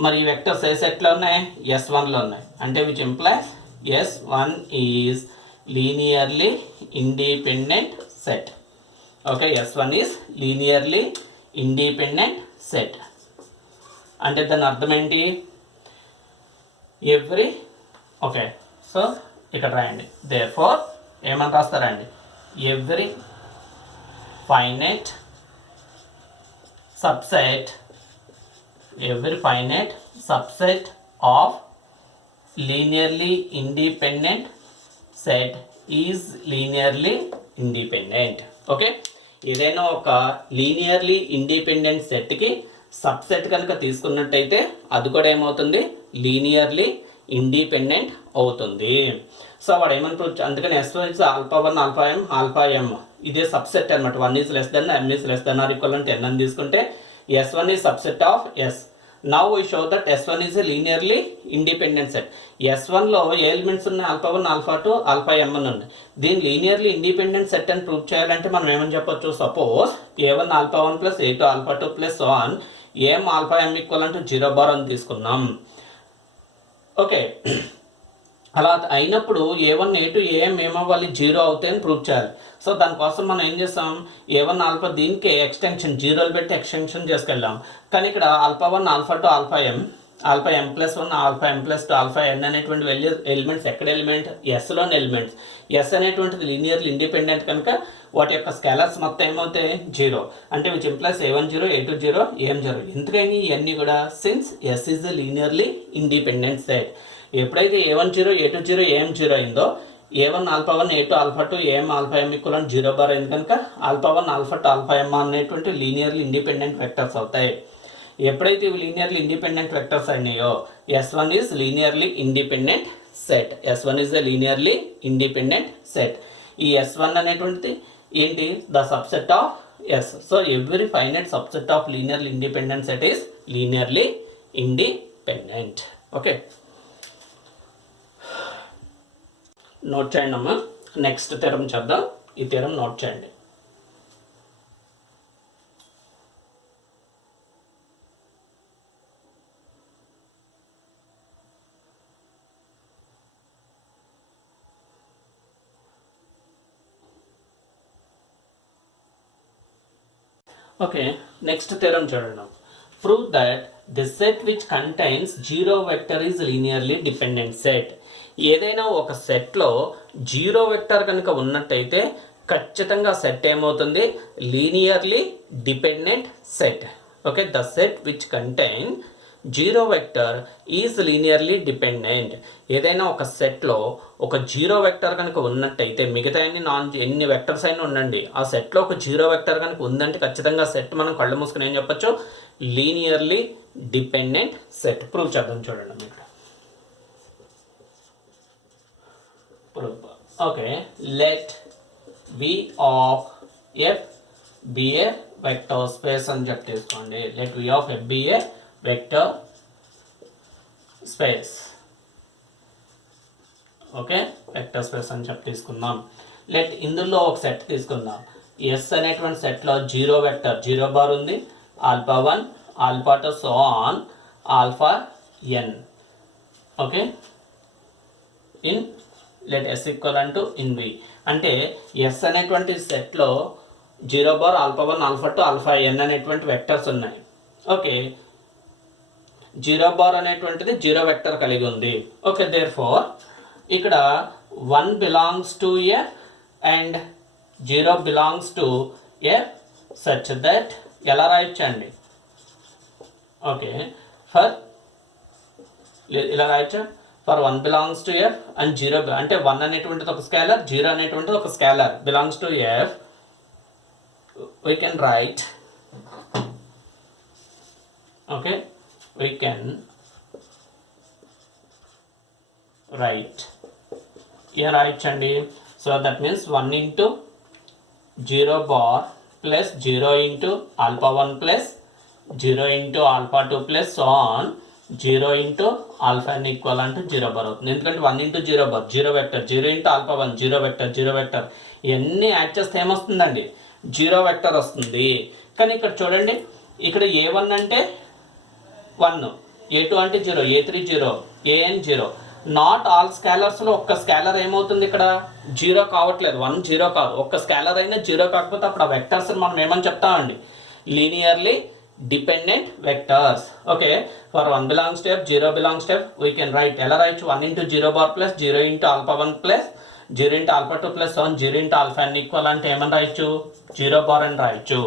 మరి ఈ వెక్టర్స్ ఏ సెట్లో ఉన్నాయి? S1లో ఉన్నాయి. అంటే which implies S1 is linearly independent set. Okay, S1 is linearly independent set. అంటే దాని అర్థం ఏంటి? ఎవ్రీ ఓకే, సో ఇక్కడ రాయండి. therefore ఏమని రాస్తారండి? Every finite subset of linearly independent set is linearly independent. Okay, ఏదైనా ఒక లీనియర్లీ ఇండిపెండెంట్ సెట్కి సబ్సెట్ కనుక తీసుకున్నట్టయితే అది కూడా ఏమవుతుంది? లీనియర్లీ ఇండిపెండెంట్ అవుతుంది. సో వాడు ఏమని ప్రూవ్? అందుకని S1 is alpha 1, alpha M, alpha M ఇదే సబ్సెట్ అనమాట. 1 is less than, M is less than or equal to 10 అని తీసుకుంటే S1 is subset of S. Now we show that S1 is a linearly independent set. S1లో ఏ ఎలిమెంట్స్ ఉన్నాయి? ఆల్ఫా 1, ఆల్ఫా 2, ఆల్ఫా M అని ఉన్నాయి. దీని లీనియర్లీ ఇండిపెండెంట్ సెట్ అని ప్రూవ్ చేయాలంటే మనం ఏమని చెప్పొచ్చు? Suppose A1 alpha 1 plus A2 alpha 2 plus so on AM alpha M equal to 0 bar అని తీసుకున్నాం. ఓకే, అలా అయినప్పుడు A1, A2, AM ఏమవ్వాలి? 0 అవుతాయని ప్రూవ్ చేయాలి. సో దానికోసం మనం ఏం చేస్తాం? A1 ఆల్ఫా దీనికి ఎక్స్టెన్షన్ 0 పెట్టి ఎక్స్టెన్షన్ చేసుకెళ్ళాం. కానీ ఇక్కడ alpha 1, alpha 2, alpha M, alpha M plus 1, alpha M plus 2, alpha N అనేటువంటి ఎలిమెంట్స్ ఎక్కడ ఎలిమెంట్? Sలోని ఎలిమెంట్స్. S అనేటువంటిది లీనియర్లీ ఇండిపెండెంట్ కనుక వాటి యొక్క స్కేలర్స్ మొత్తం ఏమవుతాయి? 0. అంటే which implies A1 0, A2 0, AM 0. ఎందుకని ఇవన్నీ కూడా? Since S is a linearly independent set. ఎప్పుడైతే A1 0, A2 0, AM 0 అయిందో A1 alpha 1, A2 alpha 2, AM alpha M equal to 0 bar అయింది కనుక ఆల్ఫా 1, ఆల్ఫా 2, ఆల్ఫా M అనేటువంటి లీనియర్లీ ఇండిపెండెంట్ వెక్టర్స్ అవుతాయి. ఎప్పుడైతే ఇవి లీనియర్లీ ఇండిపెండెంట్ వెక్టర్స్ అయినాయో S1 is linearly independent set. S1 is a linearly independent set. ఈ S1 అనేటువంటిది ఏంటి? The subset of S. So every finite subset of linearly independent set is linearly independent. Okay, note చేయండి అమ్మా. నెక్స్ట్ థియరం చేద్దాం. ఈ థియరం నోట్ చేయండి. ఓకే, నెక్స్ట్ థియరం చూడండి. Prove that the set which contains zero vector is linearly dependent set. ఏదైనా ఒక సెట్లో జీరో వెక్టర్ కనుక ఉన్నట్టయితే ఖచ్చితంగా సెట్ ఏమవుతుంది? Linearly dependent set. Okay, the set which contain zero vector is linearly dependent. ఏదైనా ఒక సెట్లో ఒక జీరో వెక్టర్ కనుక ఉన్నట్టయితే మిగతా ఎన్ని వెక్టర్స్ అయినా ఉండండి, ఆ సెట్లో ఒక జీరో వెక్టర్ కనుక ఉందంటే ఖచ్చితంగా సెట్ మనం కళ్ళు మూసుకుని ఏం చెప్పచ్చు? Linearly dependent set. ప్రూవ్ చేద్దాం చూడండి మీకు. Okay, let V of F be a vector space అని చెప్పి తీసుకోండి. let V of F be a vector space. Okay, vector space అని చెప్పి తీసుకుందాం. లెట్ ఇందులో ఒక సెట్ తీసుకుందాం. ఎస్ అనేటువంటి సెట్లో జీరో వెక్టర్, జీరో బార్ ఉంది, alpha 1 alpha 2 so on alpha n. Okay, in let S equal to in V. అంటే ఎస్ అనేటువంటి సెట్లో zero bar alpha 1 alpha 2 alpha n అనేటువంటి వెక్టర్స్ ఉన్నాయి. ఓకే, జీరో బార్ అనేటువంటిది జీరో వెక్టర్ కలిగి ఉంది. ఓకే, దేర్ ఫోర్ ఇక్కడ 1 belongs to F and 0 belongs to F such that ఎలా రాయొచ్చండి? ఓకే, ఫర్ ఇలా రాయొచ్చా? For 1 belongs to F and 0 అంటే 1 అనేటువంటిది ఒక స్కేలర్, 0 అనేటువంటిది ఒక scalar, belongs to F. we can write, okay, we can write here రాయొచ్చండి. So that means 1 into 0 bar plus 0 into alpha 1 plus 0 into alpha 2 plus so on 0 into alpha n equal to 0 bar అవుతుంది. ఎందుకంటే 1 into 0 bar 0 vector, 0 into alpha 1 0 vector, 0 vector ఇవన్నీ యాడ్ చేస్తే ఏమొస్తుందండి? 0 వెక్టర్ వస్తుంది. కానీ ఇక్కడ చూడండి, ఇక్కడ A1 అంటే 1, A2 అంటే 0, A3 0, AN 0. నాట్ ఆల్ స్కేలర్స్లో ఒక్క స్కేలర్ ఏమవుతుంది? ఇక్కడ 0 కావట్లేదు. 1 0 కాదు, ఒక్క స్కేలర్ అయినా 0 కాకపోతే అప్పుడు ఆ వెక్టర్స్ మనం ఏమని చెప్తామండి? Linearly dependent vectors. Okay, for 1 belongs to F 0 belongs to F we can write. ఎలా రాయొచ్చు? 1 into 0 bar plus 0 into alpha 1 plus 0 into alpha 2 plus 1 0 into alpha n equal అంటే ఏమని రాయొచ్చు? 0 bar అని రాయొచ్చు.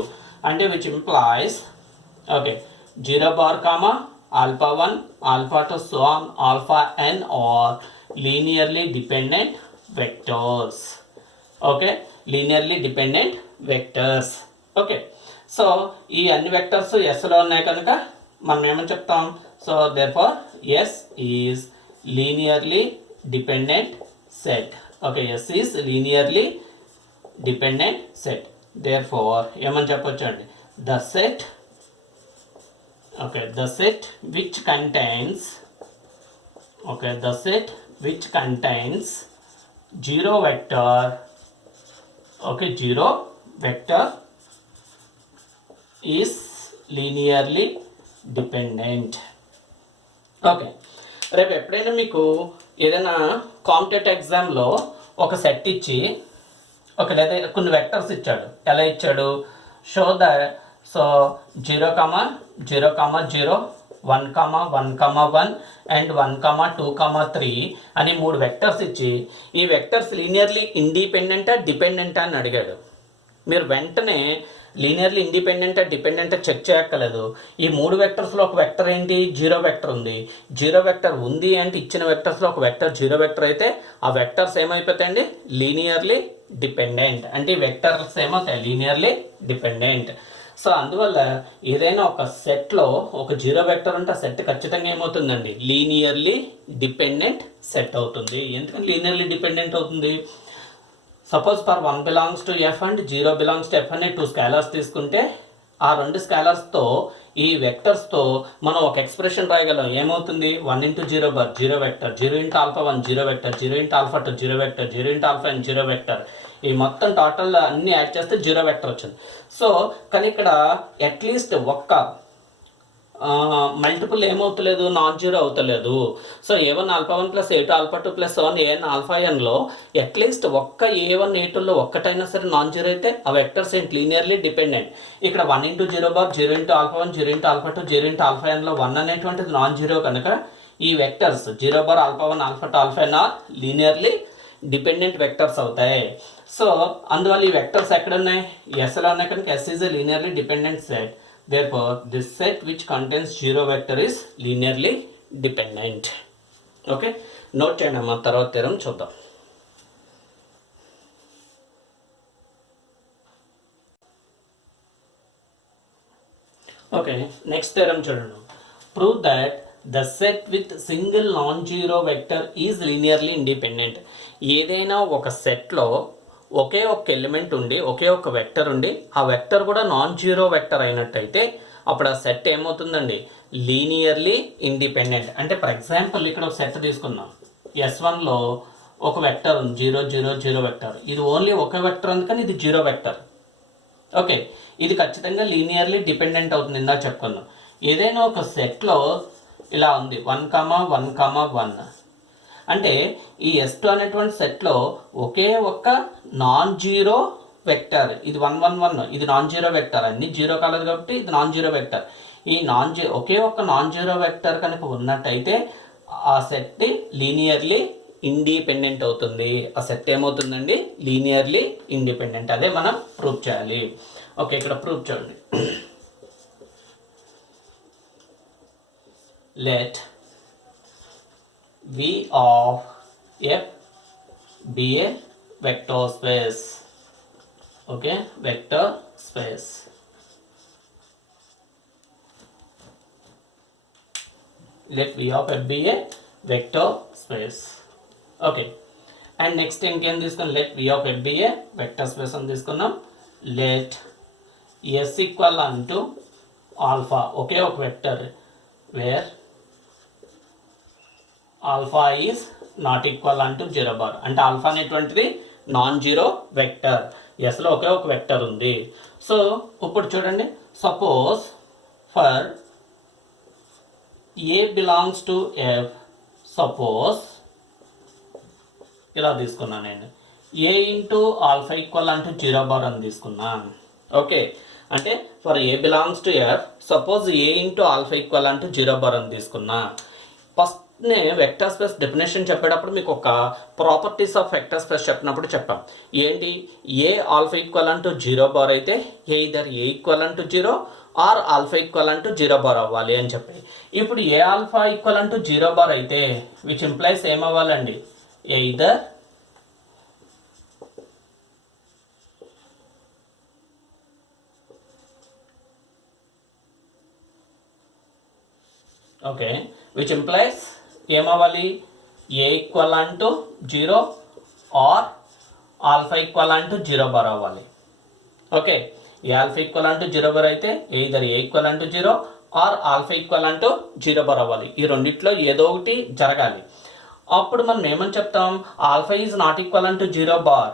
అంటే which implies, okay, 0 bar comma alpha 1 alpha 2 so on alpha n are linearly dependent vectors. Okay, linearly dependent vectors. Okay, so ఈ అన్ని వెక్టర్స్ ఎస్లో ఉన్నాయి కనుక మనం ఏమని చెప్తాం? So therefore S is linearly dependent set. Okay, S is linearly dependent set. Therefore ఏమని చెప్పొచ్చు అండి? The set, okay, the set which contains, okay, the set which contains 0 vector, okay, 0 vector is linearly dependent. Okay, రేపు ఎప్పుడైనా మీకు ఏదైనా కాంపిటేటివ్ ఎగ్జామ్లో ఒక సెట్ ఇచ్చి ఒక లేదా కొన్ని వెక్టర్స్ ఇచ్చాడు. ఎలా ఇచ్చాడు? షో ద సో 0, 0, 0, 1, 1, 1 అండ్ 1, 2, 3 అని 3 వెక్టర్స్ ఇచ్చి ఈ వెక్టర్స్ లీనియర్లీ ఇండిపెండెంటా డిపెండెంటా అని అడిగాడు. మీరు వెంటనే లీనియర్లీ ఇండిపెండెంటా డిపెండెంటా చెక్ చేయక్కర్లేదు. ఈ 3 వెక్టర్స్లో ఒక వెక్టర్ ఏంటి? 0 వెక్టర్ ఉంది. 0 వెక్టర్ ఉంది అంటే ఇచ్చిన వెక్టర్స్లో ఒక వెక్టర్ 0 వెక్టర్ అయితే ఆ వెక్టర్స్ ఏమైపోతాయండి? Linearly dependent. అంటే ఈ వెక్టర్స్ ఏమవుతాయి? Linearly dependent. సో అందువల్ల ఏదైనా ఒక సెట్లో ఒక 0 వెక్టర్ ఉంటే ఆ సెట్ ఖచ్చితంగా ఏమవుతుందండి? లీనియర్లీ డిపెండెంట్ సెట్ అవుతుంది. ఎందుకంటే లీనియర్లీ డిపెండెంట్ అవుతుంది? Suppose for 1 belongs to F and 0 belongs to F అనే 2 స్కేలర్స్ తీసుకుంటే ఆ 2 స్కేలర్స్తో ఈ వెక్టర్స్తో మనం ఒక ఎక్స్ప్రెషన్ రాయగలం. ఏమవుతుంది? 1 into 0 bar 0 vector, 0 into alpha 1 0 vector, 0 into alpha 2 0 vector, 0 into alpha n 0 vector. ఈ మొత్తం టోటల్ అన్నీ యాడ్ చేస్తే 0 వెక్టర్ వచ్చింది. సో కానీ ఇక్కడ అట్లీస్ట్ ఒక్క మల్టిపుల్ ఏమవుతలేదు, నాన్ జీరో అవుతలేదు. So A1 alpha 1 plus A2 alpha 2 plus 1 AN alpha ఎన్లో అట్లీస్ట్ ఒక్క A1 A2లో ఒక్కటైనా సరే నాన్ జీరో అయితే ఆ వెక్టర్స్ ఏంటి? Linearly dependent. ఇక్కడ 1 into 0 bar 0 into alpha 1 0 into alpha 2 0 into alpha ఎన్లో 1 అనేటువంటిది నాన్ జీరో కనుక ఈ vectors 0 bar alpha 1 alpha 2 alpha n are linearly dependent vectors అవుతాయి. సో అందువల్ల ఈ వెక్టర్స్ ఎక్కడున్నాయి? ఎస్లో ఉన్నాయి కనుక S is a linearly dependent set. Therefore, this set which contains 0 vector is linearly dependent. Okay, note చేయండి అమ్మా, తర్వాత థీరం చూద్దాం. ఓకే, నెక్స్ట్ థీరం చూడండి. Prove that the set with single non-zero vector is linearly independent. ఏదైనా ఒక సెట్లో ఒకే ఒక్క ఎలిమెంట్ ఉండి ఒకే ఒక్క వెక్టర్ ఉండి ఆ వెక్టర్ కూడా నాన్ జీరో వెక్టర్ అయినట్టయితే అప్పుడు ఆ సెట్ ఏమవుతుందండి? Linearly independent. అంటే ఫర్ ఎగ్జాంపుల్ ఇక్కడ ఒక సెట్ తీసుకున్నాం. S1లో ఒక వెక్టర్ ఉంది 0 0 0 వెక్టర్. ఇది ఓన్లీ ఒక వెక్టర్ అందుకని ఇది 0 వెక్టర్. ఓకే, ఇది ఖచ్చితంగా లీనియర్లీ డిపెండెంట్ అవుతుంది. ఇందాక చెప్పుకుందాం. ఏదైనా ఒక సెట్లో ఇలా ఉంది 1 1 1 అంటే ఈ S2 అనేటువంటి సెట్లో ఒకే ఒక్క నాన్ జీరో వెక్టర్. ఇది 1 1 1, ఇది నాన్ జీరో వెక్టర్. అన్ని జీరో కాలేదు కాబట్టి ఇది నాన్ జీరో వెక్టర్. ఈ ఒకే ఒక్క నాన్ జీరో వెక్టర్ కనుక ఉన్నట్టయితే ఆ సెట్ లీనియర్లీ ఇండిపెండెంట్ అవుతుంది. ఆ సెట్ ఏమవుతుందండి? Linearly independent. అదే మనం ప్రూవ్ చేయాలి. ఓకే, ఇక్కడ ప్రూవ్ చూడండి. Let V of F be a vector space. Okay, vector space. Let V of F be a vector space. Okay, and next ఇంకేం తీసుకున్నాం? let V of F be a vector space అని తీసుకున్నాం. let S equal unto alpha. ఒకే ఒక vector where alpha is not equal అంటూ 0 బార్. అంటే ఆల్ఫా అనేటువంటిది నాన్ జీరో వెక్టర్. ఎస్లో ఒకే ఒక వెక్టర్ ఉంది. సో ఇప్పుడు చూడండి, suppose for a belongs to F, suppose ఇలా తీసుకున్నాను నేను. ఏ ఇంటూ ఆల్ఫా ఈక్వల్ అంటూ 0 బార్ అని తీసుకున్నాను. ఓకే, అంటే for a belongs to F suppose A into alpha equal అంటూ 0 బార్ అని తీసుకున్నా. ఫస్ట్ వెక్టర్ స్పేస్ డెఫినేషన్ చెప్పేటప్పుడు మీకు ఒక ప్రాపర్టీస్ ఆఫ్ వెక్టర్ స్పేస్ చెప్పినప్పుడు చెప్పాం. ఏంటి? ఏ ఆల్ఫా ఈక్వల్ అంటూ 0 బార్ అయితే ఎయిదర్ ఏ ఈక్వల్ అంటూ 0 ఆర్ ఆల్ఫా ఈక్వల్ అంటూ 0 బార్ అవ్వాలి అని చెప్పి. ఇప్పుడు ఏ ఆల్ఫా ఈక్వల్ అంటూ 0 బార్ అయితే విచ్ ఇంప్లైస్ ఏమవ్వాలండి? ఎయిదర్ ఓకే, విచ్ ఇంప్లైస్ ఏమవ్వాలి? ఏ ఈక్వల్ అంటూ 0 ఆర్ ఆల్ఫా ఈక్వల్ అంటూ 0 బార్ అవ్వాలి. ఓకే, ఏ ఆల్ఫా ఈక్వల్ అంటూ 0 బార్ అయితే ఎయిదర్ ఏ ఈక్వల్ అంటూ 0 ఆర్ ఆల్ఫా ఈక్వల్ అంటూ 0 బార్ అవ్వాలి. ఈ రెండిట్లో ఏదో ఒకటి జరగాలి. అప్పుడు మనం ఏమని చెప్తాం? ఆల్ఫా ఈజ్ నాట్ ఈక్వల్ అంటూ 0 బార్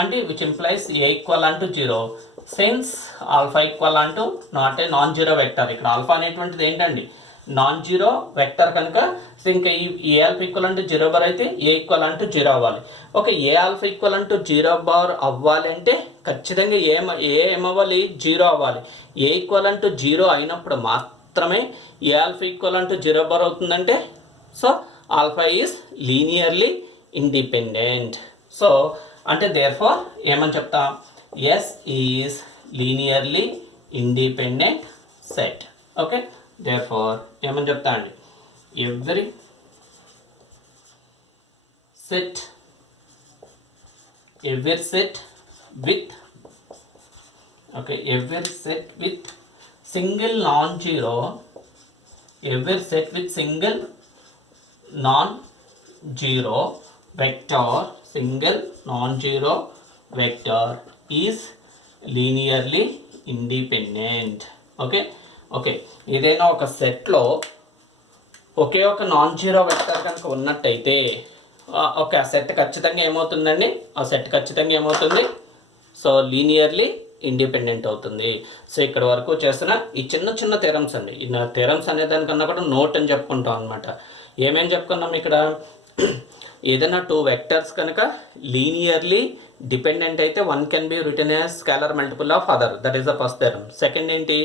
అంటే విచ్ ఇంప్లైస్ ఏ ఈక్వల్ అంటూ 0 సిన్స్ ఆల్ఫా ఈక్వల్ అంటూ not a non zero vector. ఇక్కడ ఆల్ఫా అనేటువంటిది ఏంటండి? నాన్ జీరో వెక్టర్ కనుక ఇంకా ఈ ఏ ఆల్ఫా ఈక్వల్ అంటూ 0 బార్ అయితే ఏ ఈక్వల్ అంటూ 0 అవ్వాలి. ఓకే, ఏ ఆల్ఫా ఈక్వల్ అంటూ 0 బార్ అవ్వాలి అంటే ఖచ్చితంగా ఏమవ్వాలి? 0 అవ్వాలి. ఏ ఈక్వల్ అంటూ 0 అయినప్పుడు మాత్రమే ఏ ఆల్ఫా ఈక్వల్ అంటూ 0 బార్ అవుతుందంటే so alpha is linearly independent. So అంటే దేర్ఫోర్ ఏమని చెప్తాం? S is linearly independent set. Okay, therefore ఏమని చెప్తా అండి? every set with single non-zero vector vector is linearly independent. Okay, ఏదైనా ఒక సెట్లో ఒకే ఒక నాన్ జీరో వెక్టర్ కనుక ఉన్నట్టయితే ఓకే, ఆ సెట్ ఖచ్చితంగా ఏమవుతుందండి, ఆ సెట్ ఖచ్చితంగా ఏమవుతుంది, సో లీనియర్లీ ఇండిపెండెంట్ అవుతుంది. సో ఇక్కడ వరకు చేసిన ఈ చిన్న చిన్న థెరమ్స్ అండి. ఈ థెరమ్స్ అనే దానికన్నా కూడా నోట్ అని చెప్పుకుంటాం అనమాట. ఏమేమి చెప్పుకున్నాం ఇక్కడ, ఏదైనా టూ వెక్టర్స్ కనుక లీనియర్లీ డిపెండెంట్ అయితే one can be written as scalar multiple of other, that is the first theorem. Second ఏంటి,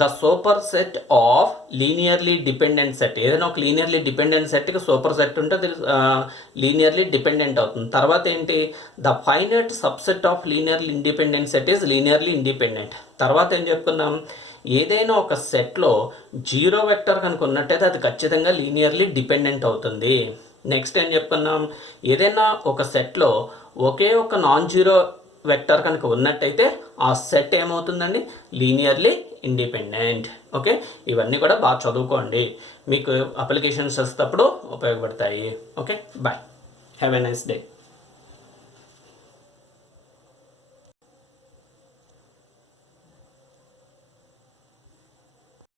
the super set of linearly dependent set. ఏదైనా ఒక లీనియర్లీ డిపెండెంట్ సెట్కి సూపర్ సెట్ ఉంటే లీనియర్లీ డిపెండెంట్ అవుతుంది. తర్వాత ఏంటి, the finite subset of linearly independent set is linearly independent. తర్వాత ఏం చెప్పుకున్నాం, ఏదైనా ఒక సెట్లో జీరో వెక్టర్ కనుక ఉన్నట్టయితే అది ఖచ్చితంగా లీనియర్లీ డిపెండెంట్ అవుతుంది. నెక్స్ట్ ఏం చెప్పుకున్నాం, ఏదైనా ఒక సెట్లో ఒకే ఒక నాన్ జీరో వెక్టర్ కనుక ఉన్నట్టయితే ఆ సెట్ ఏమవుతుందండి, లీనియర్లీ ఇండిపెండెంట్. ఓకే, ఇవన్నీ కూడా బాగా చదువుకోండి, మీకు అప్లికేషన్స్ చేసేటప్పుడు ఉపయోగపడతాయి. Okay, bye, have a nice day.